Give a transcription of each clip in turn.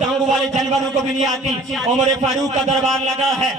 ٹانگوں والے جانوروں کو بھی نہیں آتی۔ عمر فاروق کا دربار لگا ہے،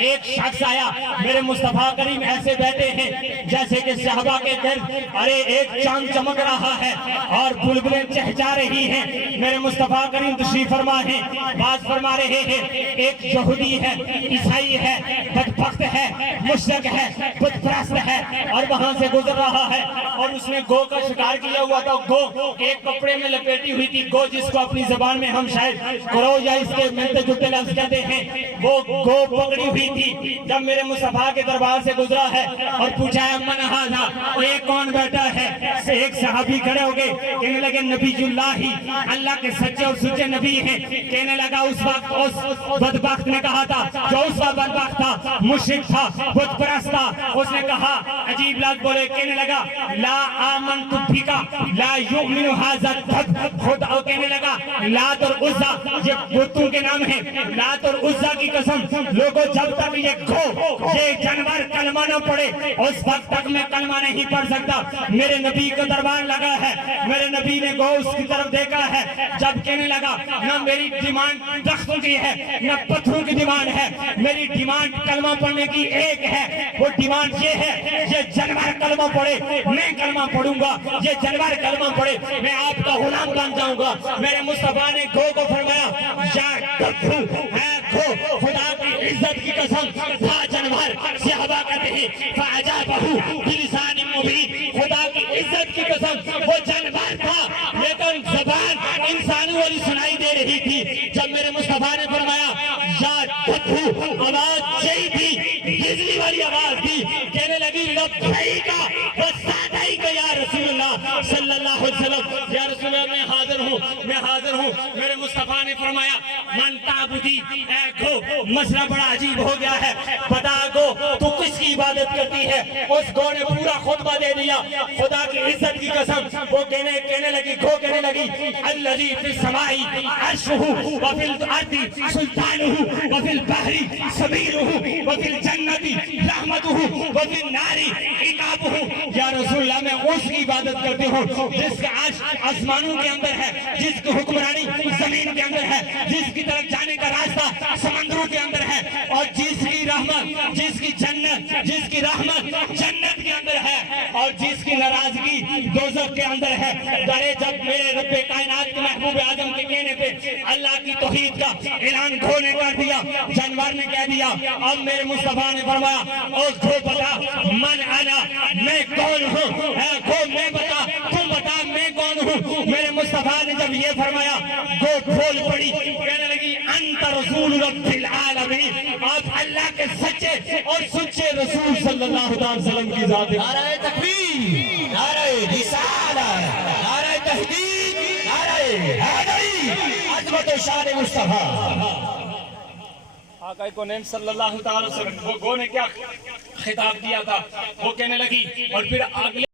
ایک شخص آیا، میرے مصطفیٰ کریم ایسے بیٹھے ہیں جیسے کہ صحابہ کے گرد ارے ایک چاند چمک رہا ہے اور بلبلیں چہچا رہی ہیں۔ میرے مصطفیٰ کریم تشریف فرما ہیں، باز فرما رہے ہیں، ایک یہودی ہے، عیسائی ہے، بدبخت ہے، مشرک ہے، بت پرست ہے، اور وہاں سے گزر رہا ہے اور اس نے گو کا شکار کیا ہوا تھا۔ گو ایک کپڑے میں لپیٹی ہوئی تھی، گو جس کو اپنی زبان میں ہم شاید کرو یا اس کے ملتے جلتے لفظ کہتے ہیں، وہ گو پکڑی ہوئی تھی۔ جب میرے مصطفیٰ کے دربار سے گزرا ہے اور پوچھا ہے من ھذا، یہ کون بیٹھا ہے؟ ایک صحابی کھڑے ہو گئے، کہنے لگے نبی اللہ ہی، اللہ کے سچے اور سچے نبی ہیں۔ کہنے لگا اس وقت اس بدبخت نے کہا تھا، جو اس وقت بدبخت تھا، مشرک تھا، بت پرست تھا، اس نے کہا عجیب لفظ بولے، کہنے لگا لا آمنت بک لا یؤمن ھذا الدب، خدا کہنے لگا لات اور عزا یہ بتوں کے نام ہیں، لات اور عزا کی قسم لوگوں جب تک یہ جانور کلمہ نہ پڑھے اس وقت تک میں کلمہ نہیں پڑھ سکتا۔ میرے نبی کا دربار لگا ہے، میرے نبی نے گو اس کی طرف دیکھا ہے، جب کہنے لگا نہ میری ڈیمانڈ درختوں کی ہے نہ پتھروں کی ڈیمانڈ ہے، میری ڈیمانڈ کلمہ پڑھنے کی ایک ہے، وہ ڈیمانڈ یہ ہے یہ جانور کلمہ پڑھے میں کلمہ پڑھوں گا، یہ جانور کلمہ پڑھے میں آپ کا غلام بن جاؤں گا۔ میرے مصطفیٰ نے گو کو فرمایا یا گدھو ہے گو، خدا کی عزت کی قسم تھا جانور، صحابہ کہتے ہیں فَعَجَابَهُ بِلِسَانٍ مُبِينٍ، خدا کی عزت کی قسم وہ جانور تھا لیکن زبان انسانوں والی سنائی دے رہی تھی۔ جب میرے مصطفیٰ نے فرمایا یا گدھو، آواز یہی تھی، بجلی والی آواز تھی، کہنے لگی لبیک وسعدیک یا رسول اللہ صلی اللہ علیہ وسلم، یا رسول اللہ میں حاضر ہوں، میں حاضر ہوں۔ میرے مصطفیٰ نے فرمایا من تعبدی، اے گو مسئلہ بڑا عجیب ہو گیا ہے، بتا گو تو کس کی عبادت کرتی ہے؟ اس گو نے پورا خطبہ دے دیا، خدا کی عزت کی قسم وہ کہنے لگی، گو کہنے لگی الذی فی السماء عرشہ وفی الارض سلطانہ وفی البحر سبیلہ وفی الجنت رحمتہ وفی النار عقابہ، یا رسول اللہ میں اس کی عبادت کرتی ہوں جس کا عرش آسمانوں کے اندر ہے، جس کی حکمرانی زمین کے اندر ہے، جس کی طرف جانے کا راستہ سمندروں کے اندر ہے، اور جس کی رحمت جس کی جنت جس کی رحمت جنت کے اندر ہے اور جس کی ناراضگی دوزخ کے اندر ہے۔ ڈرے جب میرے رب کائنات کے محبوب اعظم کے کہنے پہ اللہ کی توحید کا اعلان گھو نے کر دیا، جانور نے کہہ دیا، اب میرے مصطفیٰ نے فرمایا او گھو بتا من انا، میں کون ہوں؟ اے گھو میں بتا، تم بتا میں کون ہوں؟ میرے مصطفیٰ نے جب یہ فرمایا گو کھول پڑی، کہنے لگی انت رسول رب العالمین، آپ اللہ کے سچے اور سچے رسول صلی اللہ علیہ وسلم کی ذات ہے۔ نعرہ تکبیر، نعرہ رسالت، نعرہ تحقیق، نعرہ حیدری، عظمت و شان مصطفیٰ۔ آقا کونین صلی اللہ علیہ وسلم وہ گو نے کیا خطاب دیا تھا؟ وہ کہنے لگی اور پھر اگلے